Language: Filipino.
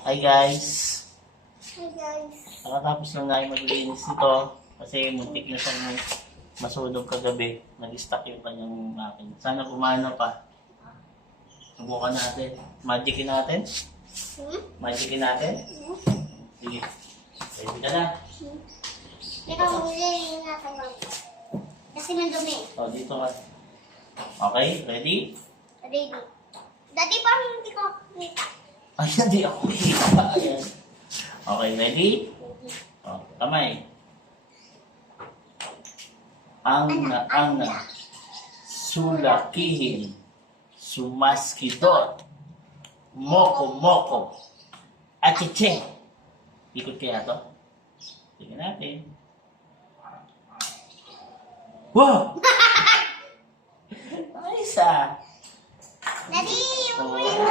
Hi guys! Hi guys. Nakatapos lang namin maglinis nito kasi muntik na siyang masunog kagabi. Nag-stuck yung kanyang akin. Sana gumana pa. Subukan natin. Magicin natin? Magicin natin? Sige. Ready ka na? Teka, muli yung natawag. Kasi mandumi. O, dito ka. Okay, ready? Ready. Dati parang hindi ko kita. Ay, hindi ako kita. Ayan. Okay, ready? O, kamay. Ang na sulakihin, sumaskidot, moko-moko, achiche. Ikot kaya to? Tingnan natin. Wow! Ayos ah! Daddy, Oh, muli yung